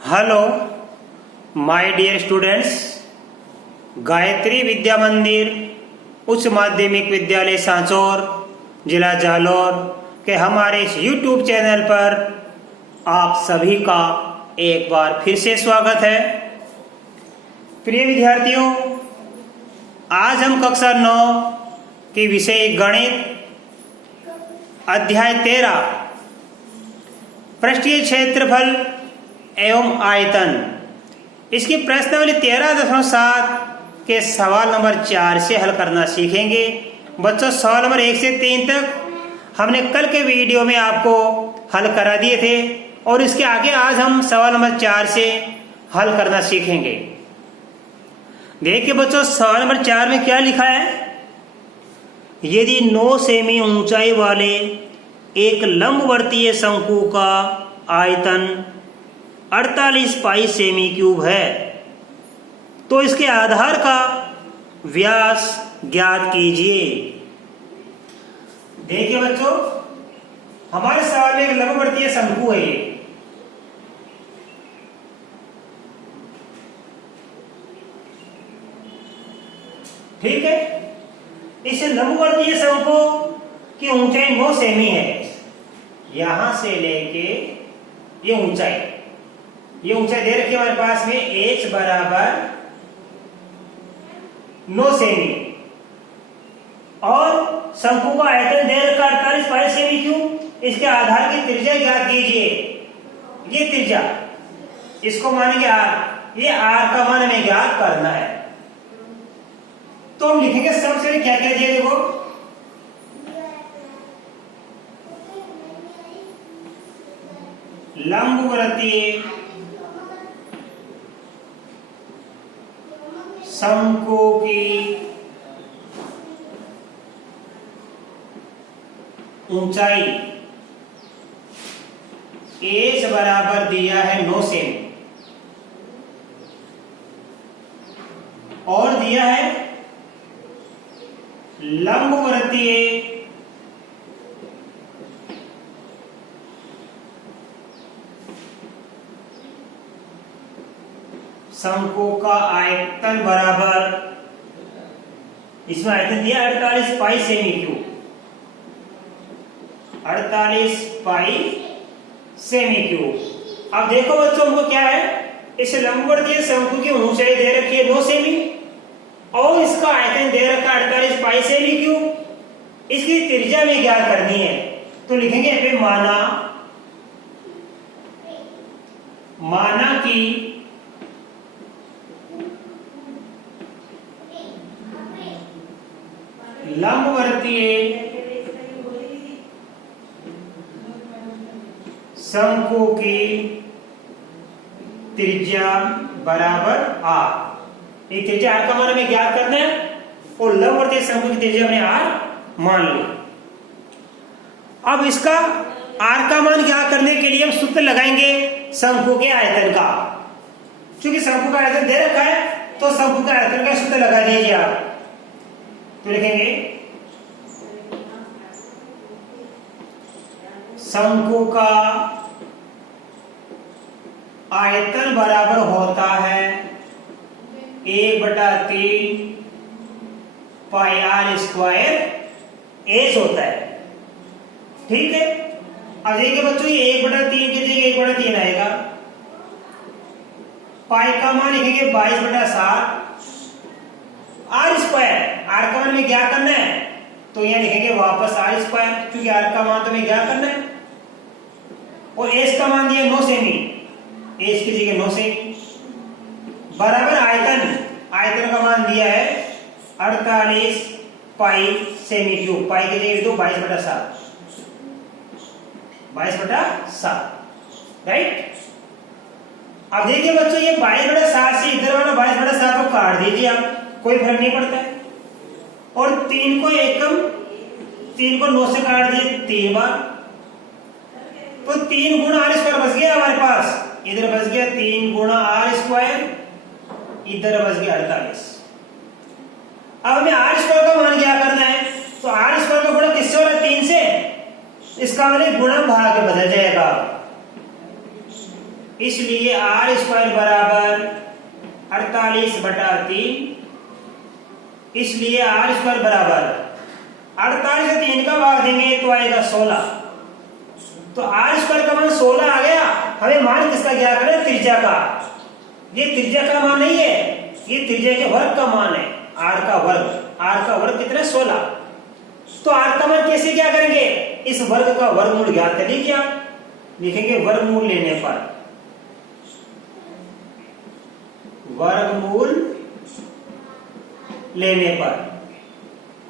Hello my dear students, Gayatri Vidya Mandir Uchch माध्यमिक विद्यालय सांचौर जिला जालौर के हमारे इस YouTube चैनल पर आप सभी का एक बार फिर से स्वागत है। प्रिय विद्यार्थियों, आज हम कक्षा 9 के विषय गणित अध्याय 13 पृष्ठीय क्षेत्रफल एवं आयतन इसकी प्रश्नावली 13.7 के सवाल नंबर 4 से हल करना सीखेंगे। बच्चों, सवाल नंबर 1 से 3 तक हमने कल के वीडियो में आपको हल करा दिए थे और इसके आगे आज हम सवाल नंबर 4 से हल करना सीखेंगे। देखिए बच्चों, सवाल नंबर 4 में क्या लिखा है। यदि 9 सेमी ऊंचाई वाले एक लंबवर्तीय शंकु का आयतन 48 पाई सेमी क्यूब है तो इसके आधार का व्यास ज्ञात कीजिए। देखिए बच्चों, हमारे सवाल में एक लंबवर्तीय शंकु है। ये ठीक है। इस लंबवर्तीय शंकु की ऊंचाई 9 सेमी है। यहां से लेके ये ऊंचाई दे रखी है हमारे पास में h बराबर 9 सेमी और शंकु का आयतन दे रखा 48 पाई सेमी क्यूब। इसके आधार की त्रिज्या ज्ञात कीजिए। ये त्रिज्या इसको मानेंगे r, ये r का मान हमें ज्ञात करना है। तो हम लिखेंगे सबसे पहले क्या क्या दिया, देखो लंबवर्तीय शंकु की ऊंचाई h बराबर दिया है 9 सेमी और दिया है लंबवर्तीय शंकु का आयतन बराबर, इसमें आयतन दिया 48 पाई सेमी क्यूब, 48 पाई सेमी क्यूब। अब देखो बच्चों, हमको क्या है, इस लंबवर्तीय शंकु की ऊंचाई दे रखी है 9 सेमी और इसका आयतन दे रखा 48 पाई सेमी क्यूब। इसकी त्रिज्या में ज्ञात करनी है तो लिखेंगे यहाँ पे माना कि लंबवर्तीय शंकु की त्रिज्या बराबर r। ये त्रिज्या r का मान हमें ज्ञात करना है और लंबवर्तीय शंकु की त्रिज्या हमने r मान ली। अब इसका r का मान ज्ञात करने के लिए हम सूत्र लगाएंगे शंकु के आयतन का। क्योंकि शंकु का आयतन दे रखा है तो शंकु के आयतन का सूत्र लगा दीजिए आप। तो लिखेंगे शंकु का आयतन बराबर होता है 1/3 पाई r स्क्वायर h होता है। ठीक है। अब देखिए बच्चों, ये 1/3 की जगह 1/3 आएगा। पाई का मान लिखेंगे 22/7 r स्क्वायर। r का मान में क्या करना है तो यहां लिखेंगे वापस r स्क्वायर, क्योंकि r का मान तो हमें क्या करना है। और h का मान दिया 9 सेमी, h की जगह 9 सेमी बराबर आयतन का मान दिया है 48 पाई सेमी क्यूब। पाई की जगह तो 22/7 राइट। अब देखिए बच्चों, ये 22/7 से इधर वाला 22/7 को काट दीजिए आप, कोई फर्क नहीं पड़ता है। और 3 को 9 से काट दिए 3 बार, तो 3 गुणा r स्क्वायर बच गया हमारे पास। इधर बच गया 3 गुणा r स्क्वायर, इधर बच गया 48। अब हमें r स्क्वायर का मान क्या करना है, तो r स्क्वायर का गुणा किससे हो रहा है 3 से, इसका मतलब गुणा भाग बदल जाएगा। इसलिए आर स्क्वायर बराबर 48/3। इसलिए आर स्क्वायर बराबर 48 से 3 का भाग देंगे तो आएगा 16। तो आर स्क्वायर का मान 16 आ गया। हमें मान किसका क्या करें? त्रिज्या का। ये त्रिज्या का मान नहीं है, ये त्रिज्या के वर्ग का मान है। आर का वर्ग, आर का वर्ग कितना? 16। तो आर का मान कैसे क्या करेंगे? इस वर्ग का वर्गमूल ज्ञात कर लीजिए। आप लिखेंगे वर्गमूल लेने पर, वर्गमूल लेने पर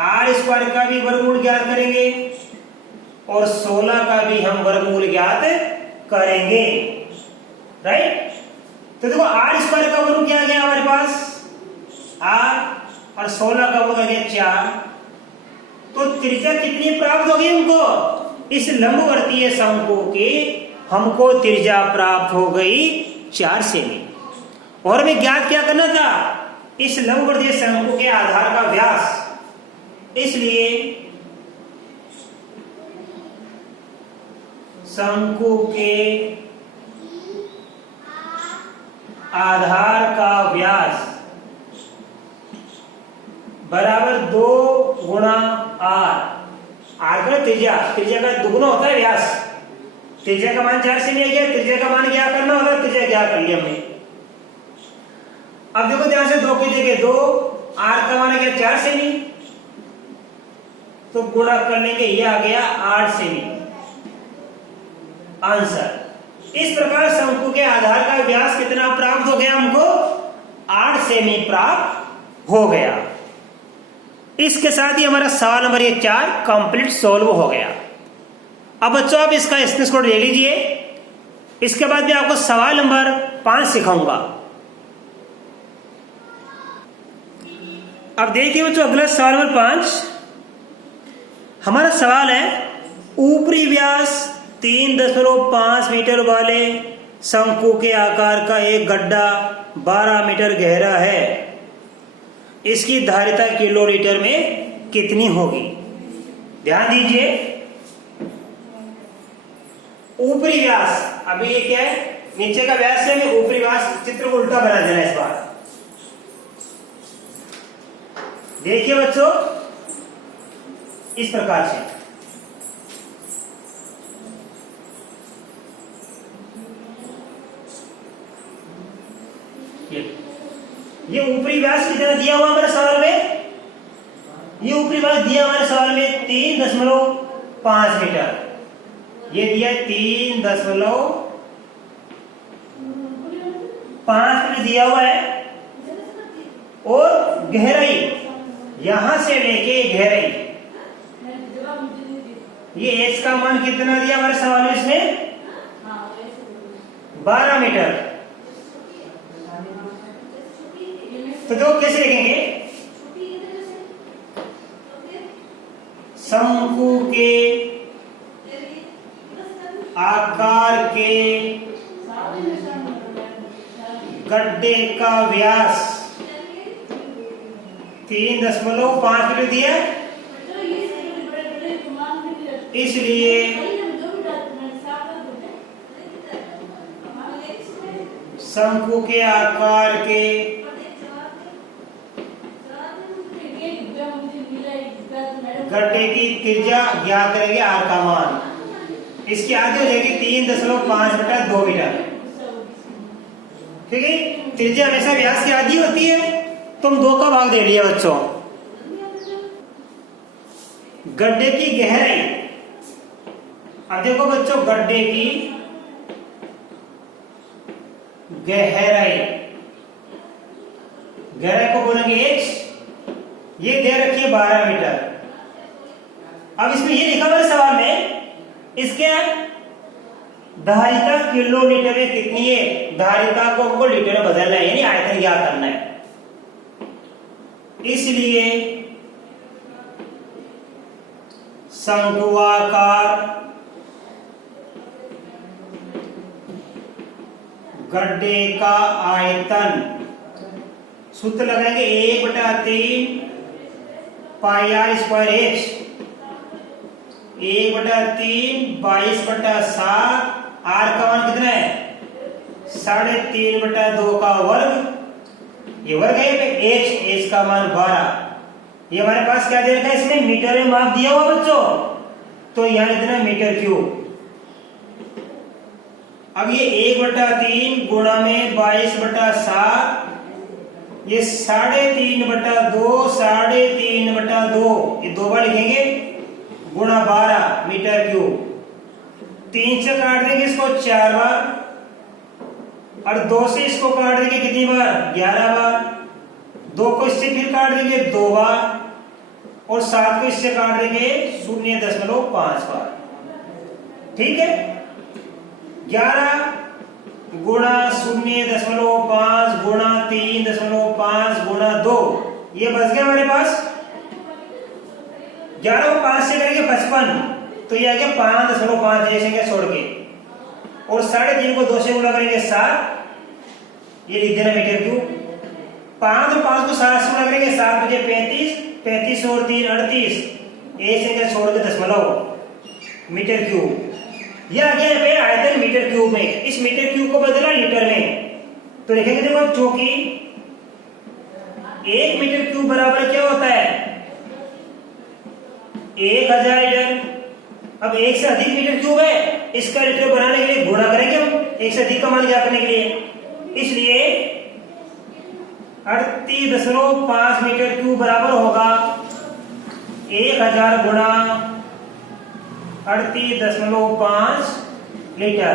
आर स्क्वायर का भी वर्गमूल ज्ञात करेंगे और 16 का भी हम वर्गमूल ज्ञात करेंगे। राइट? तो देखो आर स्क्वायर का वर्गमूल क्या आ गया हमारे पास? आर और 16 का वर्ग आ गया 4। तो त्रिज्या कितनी प्राप्त होगी हमको? इस लंबवर्तीय शंकु की हमको त्रिज्या प्राप्त हो गई 4 सेमी। और हमें ज्ञात क्या करना था? इस लंबवर्तीय शंकु के आधार का व्यास। इसलिए शंकु के आधार का व्यास बराबर 2 गुणा आर। आर का त्रिज्या, त्रिज्या का दुगुना होता है व्यास। त्रिज्या का मान 4 सेमी आ गया, त्रिज्या का मान क्या करना होता है? त्रिज्या क्या कर लिया हमने। अब देखो ध्यान से, 2 की जगह 2, आर का मान आ गया 4 सेमी, तो गुणा कर लेंगे, ये आ गया 8 सेमी आंसर। इस प्रकार शंकु के आधार का व्यास कितना प्राप्त हो गया हमको? 8 सेमी प्राप्त हो गया। इसके साथ ही हमारा सवाल नंबर 4 कंप्लीट सोल्व हो गया। अब बच्चों आप इसका स्क्रीनशॉट ले लीजिए। इसके बाद मैं आपको सवाल नंबर 5 सिखाऊंगा। अब देखिए बच्चों, अगला सवाल नंबर 5 हमारा सवाल है, ऊपरी व्यास 3.5 मीटर वाले शंकु के आकार का एक गड्ढा 12 मीटर गहरा है। इसकी धारिता किलोलीटर में कितनी होगी? ध्यान दीजिए, ऊपरी व्यास, अभी ये क्या है? नीचे का व्यास है, मैं ऊपरी व्यास चित्र को उल्टा बना देना इस बार। देखिए बच्चों, इस प्रकार से ये ऊपरी व्यास कितना दिया हुआ हमारे सवाल में? ये ऊपरी व्यास दिया हमारे सवाल में 3.5 मीटर। ये दिया 3.5 मीटर दिया हुआ है। और गहराई यहां से लेके गहराई, ये एच का मान कितना दिया हमारे सवाल में? इसमें 12 मीटर। तो देखो कैसे लिखेंगे? शंकु के आकार के गड्ढे का व्यास 3.5 मीटर दिया, इसलिए शंकु के आकार के गड्ढे की त्रिज्या ज्ञात करेंगे, आर का मान। इसकी आगे हो जाएगी 3.5/2 मीटर। ठीक है, त्रिज्या हमेशा व्यास की आधी होती है, तो हम 2 का भाग दे लिया बच्चों। गड्ढे की गहराई, अब देखो बच्चों, गड्ढे की गहराई, गहराई को बोलेंगे h। ये दे रखी है 12 मीटर। अब इसमें ये लिखा हुआ है सवाल में, इसके धारिता किलोमीटर में कितनी है? धारिता को हमको लीटर में बदलना है, यानी आयतन ज्ञात करना है। इसलिए शंकुआकार गड्ढे का आयतन, सूत्र लगाएंगे 1/3 पाई आर स्क्वायर एच। 1/3 22/7, आर का मान कितना है? 3.5/2 का वर्ग, ये वर्ग है h का मान 12। ये हमारे पास क्या दे रखा है, इसमें मीटर में माप दिया हुआ बच्चों, तो यहाँ लिखना मीटर क्यूब। अब ये 1/3 गुणा में 22/7, ये 3.5/2, 3.5/2, ये 2 बार लिखेंगे, गुणा 12 मीटर क्यूब। 3 से काट देंगे इसको 4 बार, और 2 से इसको काट देंगे कितनी बार, 11 बार। 2 को इससे फिर काट देंगे 2 बार, और 7 को इससे काट देंगे 0.5 बार। ठीक है, 11 गुणा 0.5 गुणा 3.5 गुणा 2, ये बच गया हमारे पास। 11 को 5 से करेंगे 55, तो ये आ गया 5.5 जैसे छोड़ के, और 3.5 को 2 से गुणा करेंगे 7, ये लिख देना मीटर क्यूब। 5 और 5 को 7 से गुणा करेंगे 7 बजे 35, 35 और 3 38, एक से छोड़ के दशमलव मीटर क्यूब। यह आ गया यहाँ पे आयतन मीटर क्यूब में। इस मीटर क्यूब को बदला लीटर में, तो लिखेंगे देखो अब, चूंकि 1 मीटर क्यूब बराबर क्या होता है, 1000 लीटर। अब 1 से अधिक मीटर क्यूब है, इसका लीटर बनाने के लिए गुणा करेंगे हम 1 से अधिक का मान ज्ञात करने के लिए, इसलिए 38.5 मीटर क्यूब बराबर होगा 1000 गुणा 38.5 लीटर।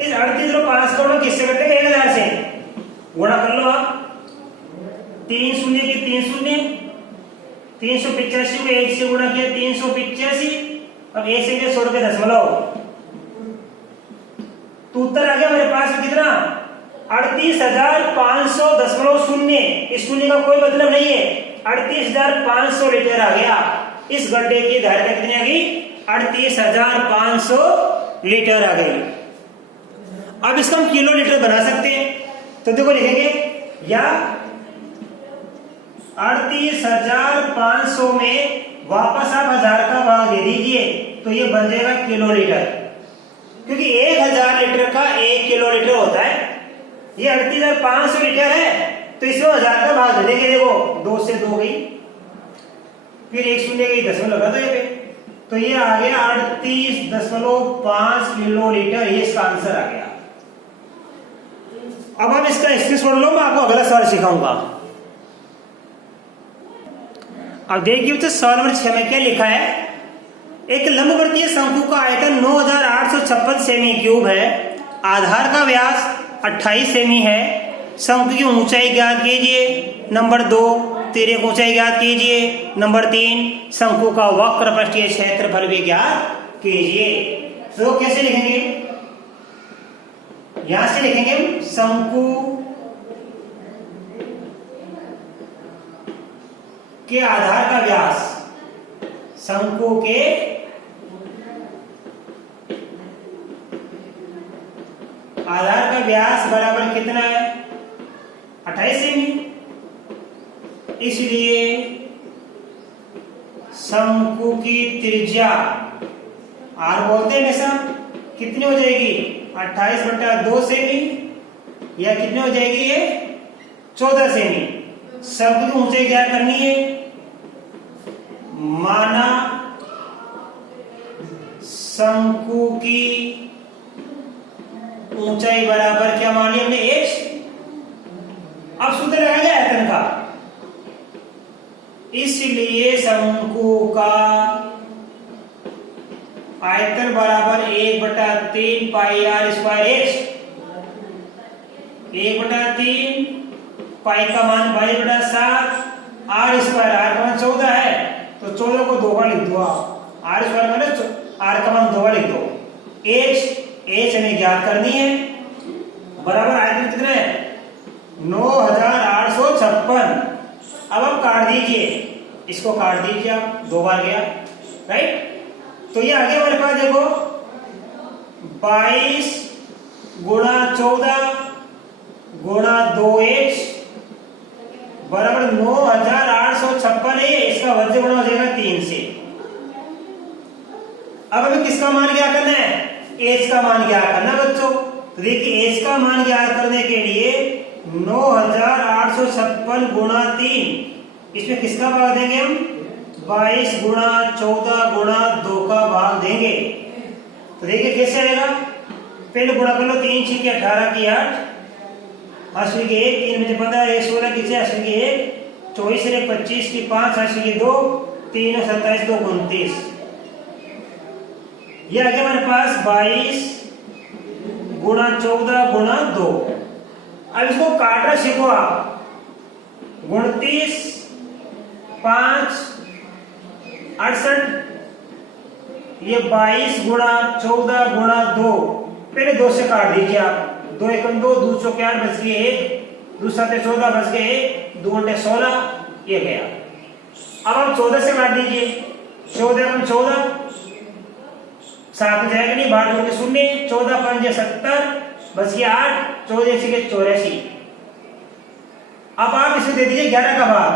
इस 38.5 को हम किससे करते हैं, 1000 से गुणा कर लो आप। 3 शून्य के 3 शून्य, 385 को 1 से गुणा किया 385, अब 1 से छोड़ के दशमलव, तो उत्तर आ गया हमारे पास कितना, 38,500.0। इस शून्य का कोई मतलब नहीं है, 38,500 लीटर आ गया। इस गड्ढे की धारिता कितनी आ गई, 38,500 लीटर आ गई। अब इसका हम किलो लीटर बना सकते हैं, तो देखो लिखेंगे, या 38,500 में वापस आप 1000 का भाग दे दीजिए, तो ये बन जाएगा किलो लीटर, क्योंकि 1000 लीटर का 1 किलो लीटर होता है। ये 38,500 लीटर है, तो इसमें 1000 का भाग दे देंगे। देखो 2 से 2 गई, फिर 1 शून्य गई, दशमलव लगा था ये पे, तो ये आ गया 38.5 किलो लीटर। ये इसका आंसर आ गया। अब आप इसका स्क्रीनशॉट लो, मैं आपको अगला सवाल सिखाऊंगा। अब देखिए तो सवाल नंबर 6 में क्या लिखा है, एक लंबवर्तीय शंकु का आयतन 9856 सेमी क्यूब है, आधार का व्यास 28 सेमी है, शंकु की ऊंचाई ज्ञात कीजिए। नंबर 2 तिर्यक ऊंचाई ज्ञात कीजिए। नंबर 3 शंकु का वक्र पृष्ठीय क्षेत्रफल भी ज्ञात कीजिए। तो कैसे लिखेंगे, यहां से लिखेंगे शंकु के आधार का व्यास, शंकु के आधार का व्यास बराबर कितना है, 28 सेमी। इसलिए शंकु की त्रिज्या आर बोलते हैं हमेशा, कितनी हो जाएगी, 28/2 सेमी, या कितनी हो जाएगी, ये 14 सेमी। शंकु की ऊंचाई क्या करनी है, माना शंकु की ऊंचाई बराबर क्या मान लिया हमने, h। अब सूत्र लगाया जाए आयतन का, इसलिए शंकु का आयतन बराबर 1/3 पाई r स्क्वायर h। 1/3 पाई का मान 22/7, r स्क्वायर, r का मान 14 है, तो 14 को 2 बार लिख दो आप, r स्क्वायर माने r का मान 2 बार लिख दो। h हमें ज्ञात करनी है, बराबर आयतन कितना है, 9856। अब आप काट दीजिए, इसको काट दीजिए आप, 2 बार गया, राइट। तो ये आगे हमारे पास देखो 22 गुणा 14 गुणा 2h बराबर 9856 है, इसका वज्र गुणा हो जाएगा 3 से। अब हमें किसका मान क्या करना है, h का मान क्या करना बच्चों, तो देखिए एच का मान ज्ञात करने के लिए 9856 गुणा 3, इसमें किसका भाग देंगे हम? 22 गुणा 14 गुणा 2 का भाग देंगे। तो देखिए कैसे आएगा, पहले गुणा कर लो, 3 6 के 18 की 8, अश्वी के 1, 3 में 15, 1 16 किसे अश्वी के 1, 24 रे 25 की 5, अश्वी के 2, 3 27 2 29, ये आ गया हमारे पास 22 गुणा 14 गुणा 2। अब इसको काटना सीखो आप, 29 5 68, ये 22 गुणा 14 गुणा 2, पहले 2 से काट दीजिए आप, 2 एकम 2, 2 चौके 8 बच गए 1, 2 7 14 बच गए 1, 2 घंटे 16, ये गया। अब आप 14 से काट दीजिए, 14 एकम 14, 7 में जाएगा नहीं, बाहर जोड़ के 0, 14 5 70, बच गया 8, 14 के 84। अब आप इसे दे दीजिए 11 का भाग,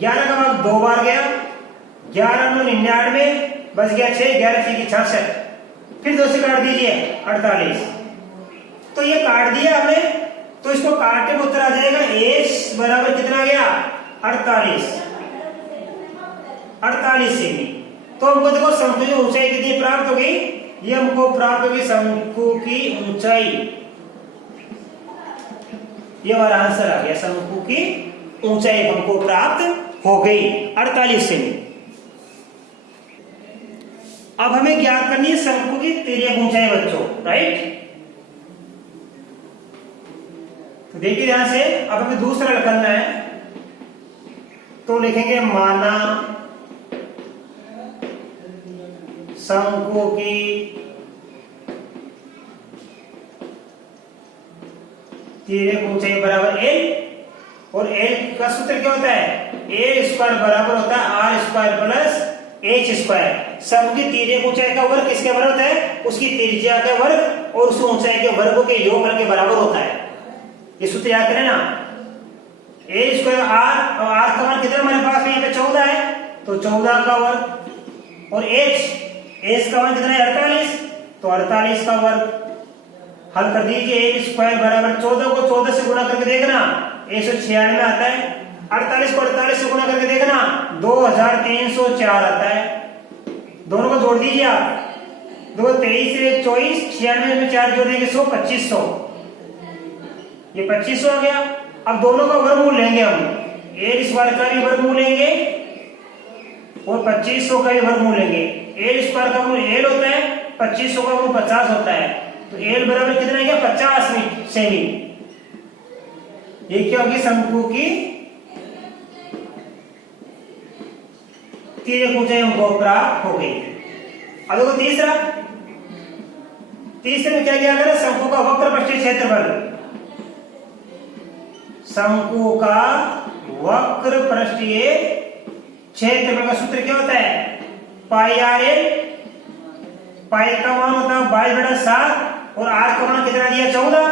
11 का भाग 2 बार गया, 11 में 99, बच गया 6, 11 की 66, फिर 2 से काट दीजिए 48। तो ये काट दिया हमने, तो इसको काटने में उत्तर आ जाएगा एच बराबर कितना गया 48 सेमी। तो हमको देखो शंकु की ऊंचाई कितनी प्राप्त हो गई, ये हमको प्राप्त होगी शंकु की ऊंचाई, ये हमारा आंसर आ गया, शंकु की ऊंचाई हमको प्राप्त हो गई 48 सेमी। अब हमें ज्ञात करनी है शंकु की तिर्यक ऊंचाई बच्चों, राइट। तो देखिए ध्यान से, अब हमें दूसरा करना है, तो लिखेंगे माना शंकु की तिर्यक ऊंचाई बराबर एल, और एल का सूत्र क्या होता है, ए स्क्वायर बराबर होता है R square plus H square. शंकु की तिर्यक ऊंचाई का वर्ग किसके बराबर होता है, उसकी त्रिज्या का वर्ग और उस ऊंचाई के वर्ग के योगफल के बराबर होता है। ये सूत्र याद करें ना, ए स्क्वायर आर, और आर का मान कितना हमारे पास में, 14 है, तो 14 का वर्ग, और एच का मान कितना है 48, तो 48 का वर्ग। हल कर दीजिए, ए स्क्वायर बराबर 14 को 14 से गुणा करके देखना 196 आता है, 48 को 48 से गुणा करके देखना 2304 आता है, दोनों को जोड़ दीजिए आप, 2 23 से 24, 96 में 4 जोड़ेंगे 100, 2500, ये 2500 आ गया। अब दोनों का वर्गमूल लेंगे हम, ए स्क्वायर का भी वर्गमूल लेंगे और 2500 का भी वर्गमूल लेंगे। ए स्क्वायर का मूल एल होता है, 2500 का मूल 50 होता है, तो एल बराबर कितना है 50 सेमी। ये क्या होगी, शंकु की तिर्यक ऊंचाई हमको प्राप्त हो गई। अब देखो तीसरे में क्या किया गया, शंकु का वक्र पृष्ठीय क्षेत्रफल, शंकु का वक्र पृष्ठीय क्षेत्रफल का सूत्र क्या होता है, पाई आर एल, पाई का मान होता है 22/7, और आर का मान कितना दिया 14,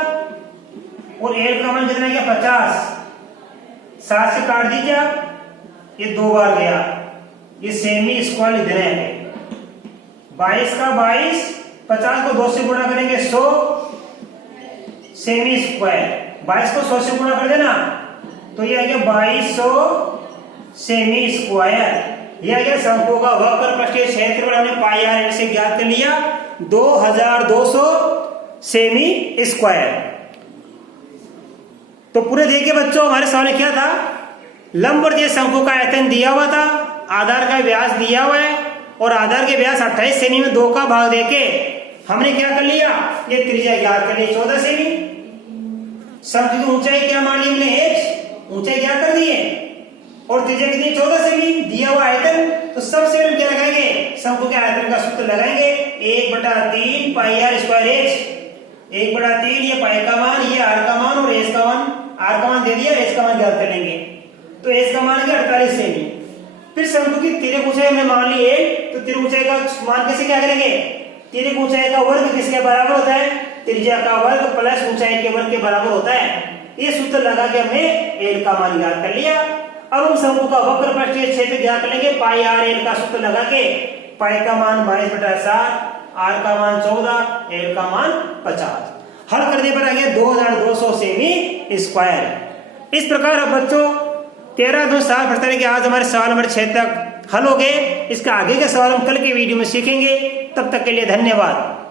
और एल का मान कितना गया 50, 7 से काट दीजिए आप, ये 2 बार गया, ये सेमी स्क्वायर लिख रहे हैं, 22 का 22, 50 को 2 से गुणा करेंगे 100 सेमी स्क्वायर, 22 को 100 से गुणा कर देना, तो ये आ गया 2200 सेमी स्क्वायर। यह आ गया शंकु का वक्र पृष्ठीय क्षेत्रफल, हमने पाई आर से ज्ञात कर लिया 2200 सेमी स्क्वायर। तो पूरे देखिए बच्चों, हमारे सामने क्या था, लंबवर्तीय शंकु का आयतन दिया हुआ था, आधार का व्यास दिया हुआ है, और आधार के व्यास 28 सेमी में 2 का भाग देके हमने क्या कर लिया, ये त्रिज्या ज्ञात कर ली 14 सेमी। शंकु की ऊंचाई क्या मान ली हमने, एच, ऊंचाई क्या कर दी है, और त्रिज्या कितनी 14 सेमी, दिया हुआ आयतन, तो सबसे पहले क्या लगाएंगे, शंकु के आयतन का सूत्र लगाएंगे, 1/3 पाई आर स्क्वायर एच, 1/3 ये पाई का मान, ये आर का मान, और एच का मान, आर का मान दे दिया, एच का मान ज्ञात कर लेंगे, तो एच का मान क्या 48 सेमी। फिर शंकु की तिर्यक ऊंचाई हमने मान ली 1, तो तिर्यक ऊंचाई का मान कैसे क्या करेंगे, तिर्यक ऊंचाई का वर्ग किसके बराबर होता है, त्रिज्या का वर्ग प्लस ऊंचाई के वर्ग के बराबर होता है। ये सूत्र लगा के हमने एल का मान ज्ञात कर लिया। अब हम शंकु का वक्र पृष्ठीय क्षेत्र ज्ञात कर लेंगे, पाई आर एल का सूत्र लगा के, पाई का मान 22/7, R का मान 14, L का मान 50। हल करने पर आ गया 2200 सेमी स्क्वायर। इस प्रकार अब बच्चों 13.7 प्रश्न के आज हमारे सवाल नंबर 6 तक हल हो गए। इसका आगे के सवाल हम कल के वीडियो में सीखेंगे। तब तक के लिए धन्यवाद।